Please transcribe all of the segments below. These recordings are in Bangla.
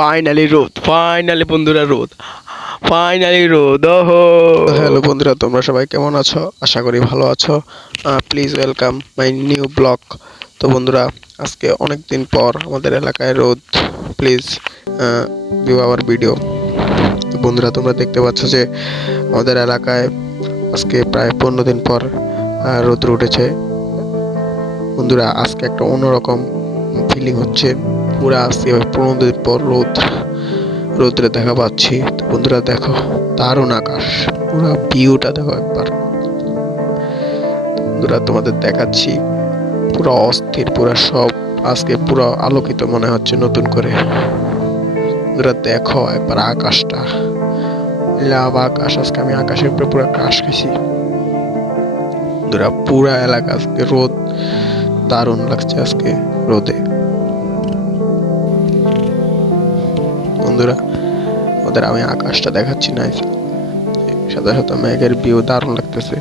ফাইনালি রোদ, ফাইনালি বন্ধুরা রোদ, ফাইনালি রোদ। ওহো, হ্যালো বন্ধুরা, তোমরা সবাই কেমন আছো? আশা করি ভালো আছো। Please welcome my new blog. তো বন্ধুরা, আজকে অনেক দিন পর আমাদের এলাকায় রোদ। Please view hour video. তো বন্ধুরা, তোমরা দেখতে পাচ্ছ যে আমাদের এলাকায় আজকে প্রায় 15 দিন পর রোদ উঠেছে। বন্ধুরা, আজকে একটা অন্যরকম ফিলিং হচ্ছে। পুরা আজকে 15 দিন পর রোদ্রে দেখা পাচ্ছি। তো বন্ধুরা দেখো, দারুণ আকাশ, পুরা ভিউটা দেখো একবার। বন্ধুরা তোমাদের দেখাচ্ছি, পুরো অস্থির, পুরা সব আজকে পুরো আলোকিত মনে হচ্ছে নতুন করে। বন্ধুরা দেখো একবার আকাশটা, লাভ আকাশ। আজকে আমি আকাশের উপরে পুরো ক্রাশ খেয়েছি। বন্ধুরা পুরা এলাকা আজকে রোদ, দারুণ লাগছে আজকে রোদে। বন্ধুরা ওদের আমি আকাশটা দেখাচ্ছি না, সাদা সাদা মেঘের ভিউ দারুণ লাগতেছে,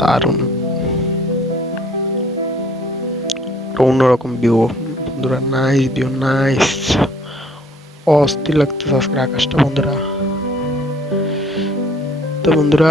দারুণ অন্যরকম ভিউ। বন্ধুরা নাইস ভিউ, নাইস, অস্থির লাগতেছে আজকের আকাশটা বন্ধুরা। তো বন্ধুরা